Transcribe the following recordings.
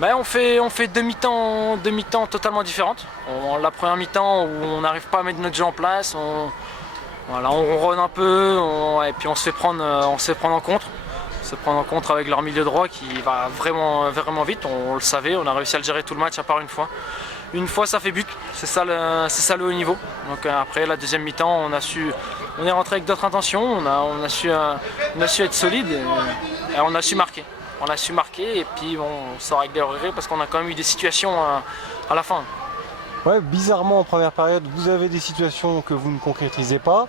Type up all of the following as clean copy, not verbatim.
Ben, on fait deux mi-temps totalement différentes. La première mi-temps où on n'arrive pas à mettre notre jeu en place, on run un peu et puis on se fait prendre en contre. On se fait prendre en contre avec leur milieu droit qui va vraiment vite. On le savait, on a réussi à le gérer tout le match à part une fois. Une fois ça fait but, c'est ça le haut niveau. Donc après la deuxième mi-temps, on est rentré avec d'autres intentions, on a su être solide et on a su marquer. On a su marquer et puis bon, on sort avec des regrets parce qu'on a quand même eu des situations à la fin. Ouais, bizarrement en première période, vous avez des situations que vous ne concrétisez pas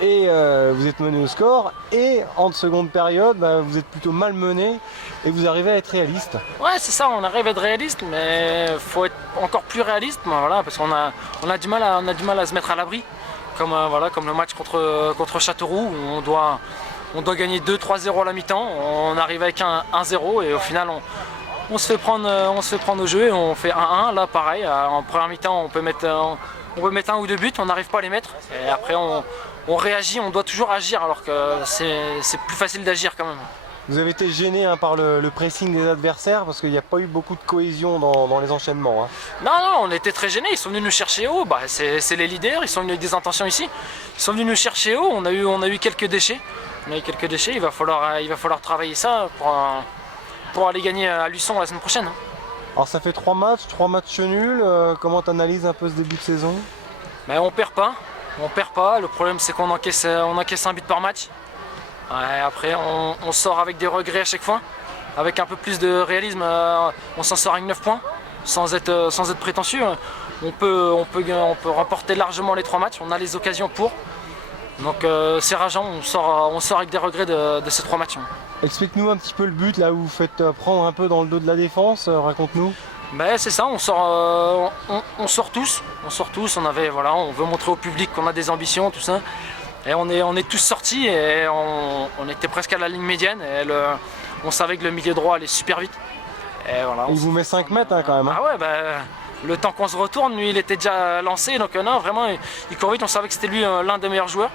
et vous êtes mené au score, et en seconde période, vous êtes plutôt mal mené et vous arrivez à être réaliste. Ouais, c'est ça, on arrive à être réaliste, mais il faut être encore plus réaliste, voilà, parce qu'on a du mal à se mettre à l'abri, comme le match contre Châteauroux où on doit gagner 2-3-0 à la mi-temps, on arrive avec un 1-0 et au final on se fait prendre au jeu et on fait 1-1. Là pareil, en première mi-temps on peut mettre un ou deux buts, on n'arrive pas à les mettre et après on réagit, on doit toujours agir alors que c'est plus facile d'agir quand même. Vous avez été gêné par le pressing des adversaires parce qu'il n'y a pas eu beaucoup de cohésion dans les enchaînements. Non, on était très gênés, ils sont venus nous chercher haut, c'est les leaders, ils sont venus avec des intentions ici. Ils sont venus nous chercher haut, on a eu quelques déchets. Il va falloir travailler ça pour aller gagner à Luçon la semaine prochaine. Alors ça fait 3 matchs nuls, comment tu analyses un peu ce début de saison? Mais on perd pas, le problème c'est qu'on encaisse un but par match. Ouais, après on sort avec des regrets à chaque fois, avec un peu plus de réalisme, on s'en sort avec 9 points, sans être prétentieux. On peut remporter largement les 3 matchs, on a les occasions pour. Donc c'est rageant, on sort avec des regrets de ces 3 matchs. Explique-nous un petit peu le but là où vous faites prendre un peu dans le dos de la défense, raconte-nous. C'est ça, on sort tous, on veut montrer au public qu'on a des ambitions, tout ça. Et on est tous sortis et on était presque à la ligne médiane et on savait que le milieu droit allait super vite. Et voilà, il vous met 5 mètres quand même. Ah ouais, le temps qu'on se retourne, lui il était déjà lancé, donc non vraiment il court vite, on savait que c'était lui l'un des meilleurs joueurs.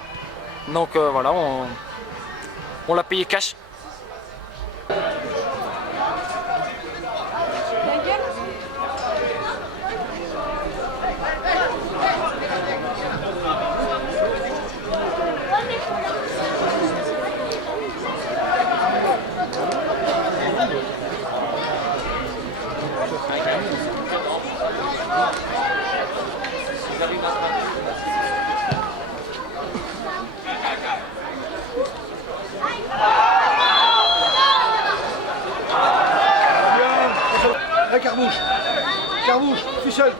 Donc voilà, on l'a payé cash. Carmouche, Fichel.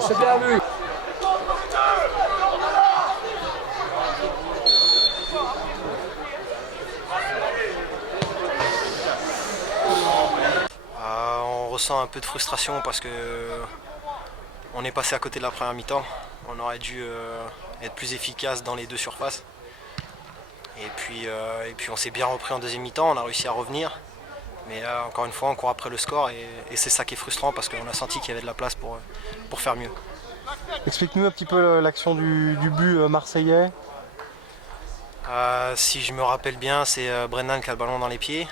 C'est bien vu. On ressent un peu de frustration parce que on est passé à côté de la première mi-temps. On aurait dû être plus efficace dans les deux surfaces. Et puis on s'est bien repris en deuxième mi-temps, on a réussi à revenir. Mais encore une fois, on court après le score et c'est ça qui est frustrant parce qu'on a senti qu'il y avait de la place pour faire mieux. Explique-nous un petit peu l'action du but marseillais. Si je me rappelle bien, c'est Brennan qui a le ballon dans les pieds.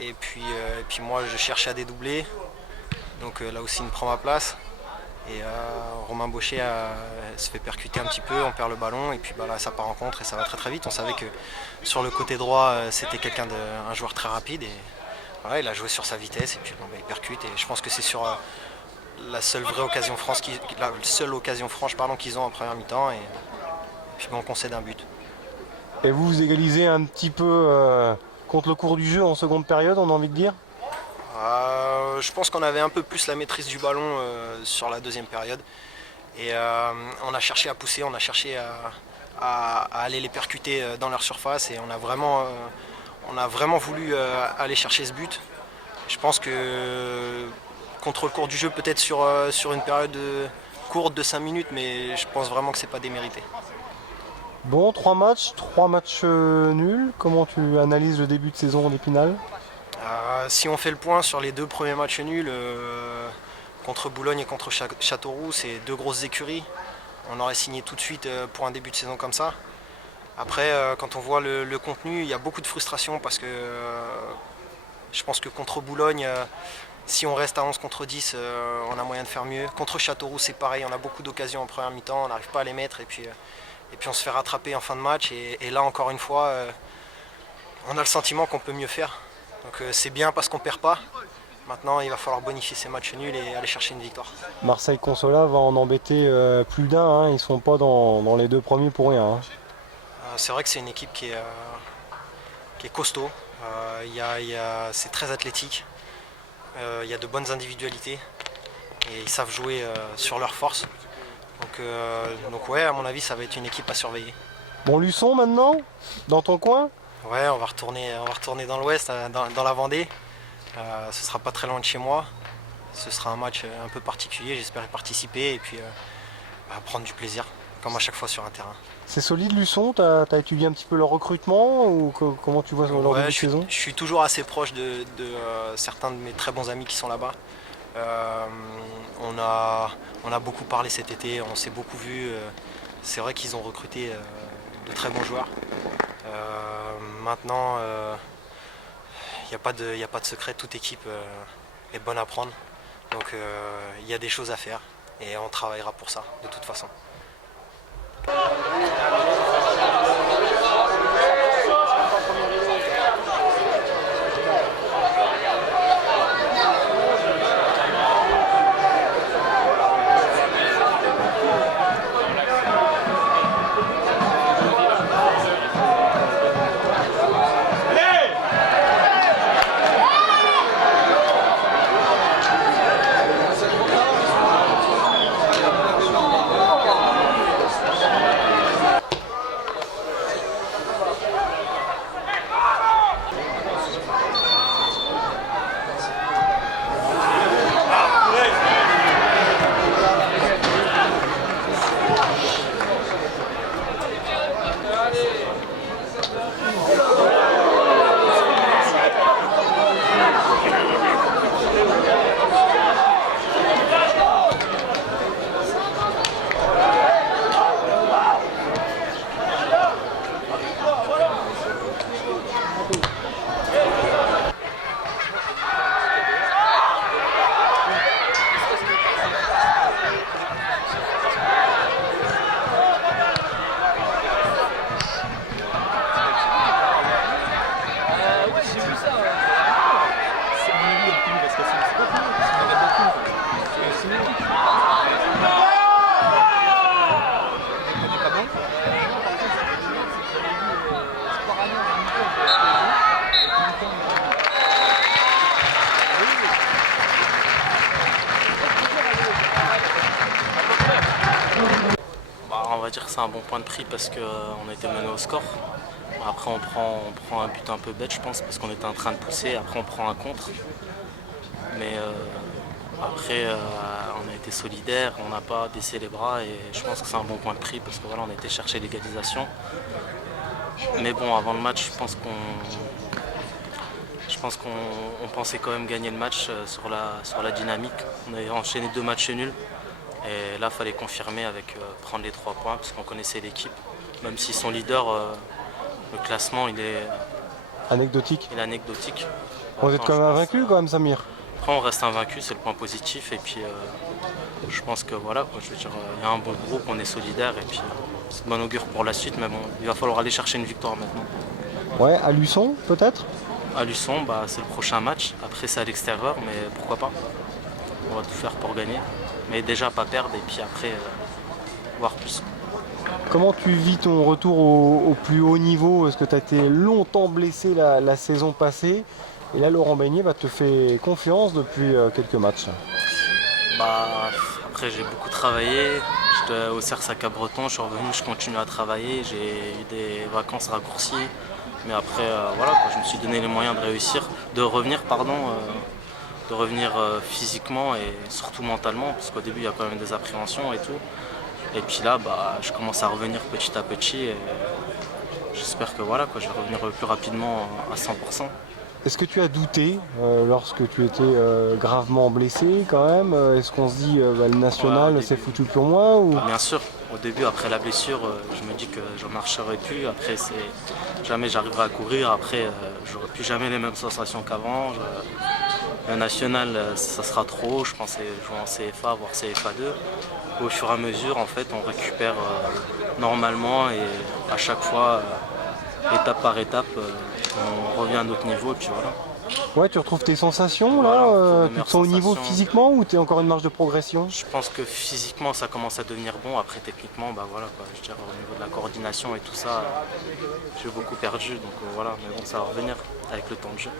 Et puis moi je cherchais à dédoubler. Donc là aussi il me prend ma place. Et Romain Baucher se fait percuter un petit peu, on perd le ballon et puis là ça part en contre et ça va très très vite. On savait que sur le côté droit c'était un joueur très rapide et voilà, il a joué sur sa vitesse et puis il percute et je pense que c'est sur la seule vraie occasion franche qu'ils ont en première mi-temps et puis on concède un but. Et vous égalisez un petit peu contre le cours du jeu en seconde période, on a envie de dire? Je pense qu'on avait un peu plus la maîtrise du ballon sur la deuxième période. Et on a cherché à pousser, on a cherché à aller les percuter dans leur surface et on a vraiment voulu aller chercher ce but. Je pense que contre le cours du jeu, peut-être sur une période courte de 5 minutes, mais je pense vraiment que c'est pas démérité. Bon, 3 matchs nuls. Comment tu analyses le début de saison d'Épinal? Si on fait le point sur les 2 premiers matchs nuls, contre Boulogne et contre Châteauroux, c'est 2 grosses écuries. On aurait signé tout de suite pour un début de saison comme ça. Après, quand on voit le contenu, il y a beaucoup de frustration parce que je pense que contre Boulogne, si on reste à 11 contre 10, on a moyen de faire mieux. Contre Châteauroux, c'est pareil, on a beaucoup d'occasions en première mi-temps, on n'arrive pas à les mettre et puis on se fait rattraper en fin de match. Et là, encore une fois, on a le sentiment qu'on peut mieux faire. Donc c'est bien parce qu'on ne perd pas. Maintenant, il va falloir bonifier ces matchs nuls et aller chercher une victoire. Marseille Consola va en embêter plus d'un, hein. Ils ne sont pas dans les 2 premiers pour rien. Hein. C'est vrai que c'est une équipe qui est costaud. C'est très athlétique. Il y a de bonnes individualités et ils savent jouer sur leurs forces. Donc ouais, à mon avis, ça va être une équipe à surveiller. Bon, Luçon maintenant, dans ton coin? Ouais, on va retourner dans l'ouest, dans la Vendée. Ce sera pas très loin de chez moi. Ce sera un match un peu particulier, j'espère y participer et puis prendre du plaisir, comme à chaque fois sur un terrain. C'est solide Luçon, t'as étudié un petit peu leur recrutement ou comment tu vois leur début de saison? Je suis toujours assez proche de certains de mes très bons amis qui sont là-bas. On a beaucoup parlé cet été, on s'est beaucoup vu. C'est vrai qu'ils ont recruté de très bons joueurs. Maintenant, il n'y a pas de secret, toute équipe est bonne à prendre. Donc il y a des choses à faire et on travaillera pour ça de toute façon. On va dire que c'est un bon point de prix parce qu'on a été mené au score. Après on prend un but un peu bête je pense parce qu'on était en train de pousser, après on prend un contre. Mais après on a été solidaires, on n'a pas baissé les bras et je pense que c'est un bon point de prix parce que voilà, on a été chercher l'égalisation. Mais bon, avant le match, je pense qu'on pensait quand même gagner le match sur la dynamique. On avait enchaîné 2 matchs nuls. Et là, il fallait confirmer avec prendre les 3 points parce qu'on connaissait l'équipe. Même si son leader, le classement, il est anecdotique. Il est anecdotique. Vous êtes quand même invaincu quand même, Samir? Après, on reste invaincu, c'est le point positif. Et puis, je pense que voilà, quoi, je veux dire, il y a un bon groupe, on est solidaires. Et puis, c'est de bon augure pour la suite. Mais bon, il va falloir aller chercher une victoire maintenant. Ouais, à Luçon, peut-être? À Luçon, c'est le prochain match. Après, c'est à l'extérieur, mais pourquoi pas. On va tout faire pour gagner. Mais déjà pas perdre et puis après voir plus. Comment tu vis ton retour au plus haut niveau? Est-ce que tu as été longtemps blessé la saison passée? Et là, Laurent Beignet te fait confiance depuis quelques matchs. Bah, après, j'ai beaucoup travaillé. J'étais au CERS à Cabreton, je suis revenu, je continue à travailler. J'ai eu des vacances raccourcies. Mais après, voilà, quoi, je me suis donné les moyens de réussir, de revenir, physiquement et surtout mentalement, parce qu'au début, il y a quand même des appréhensions et tout. Et puis là, bah, je commence à revenir petit à petit. Et j'espère que voilà, quoi, je vais revenir plus rapidement à 100%. Est-ce que tu as douté lorsque tu étais gravement blessé quand même? Est-ce qu'on se dit le national Ouais, au c'est début. foutu pour moi ou... Bien sûr, au début, après la blessure, je me dis que je ne marcherai plus. Après, jamais j'arriverai à courir. Après, j'aurai plus jamais les mêmes sensations qu'avant. Le national, ça sera trop haut. Je pensais jouer en CFA, voire CFA2. Au fur et à mesure, en fait, on récupère normalement et à chaque fois, étape par étape, on revient à notre niveau et puis voilà. Ouais, tu retrouves tes sensations Voilà, là on retrouve de tu meilleures te sens au niveau sensations. physiquement ou tu es encore une marge de progression? Je pense que physiquement ça commence à devenir bon, après techniquement bah voilà quoi, je veux dire au niveau de la coordination et tout ça, j'ai beaucoup perdu donc voilà, mais bon ça va revenir avec le temps de jeu.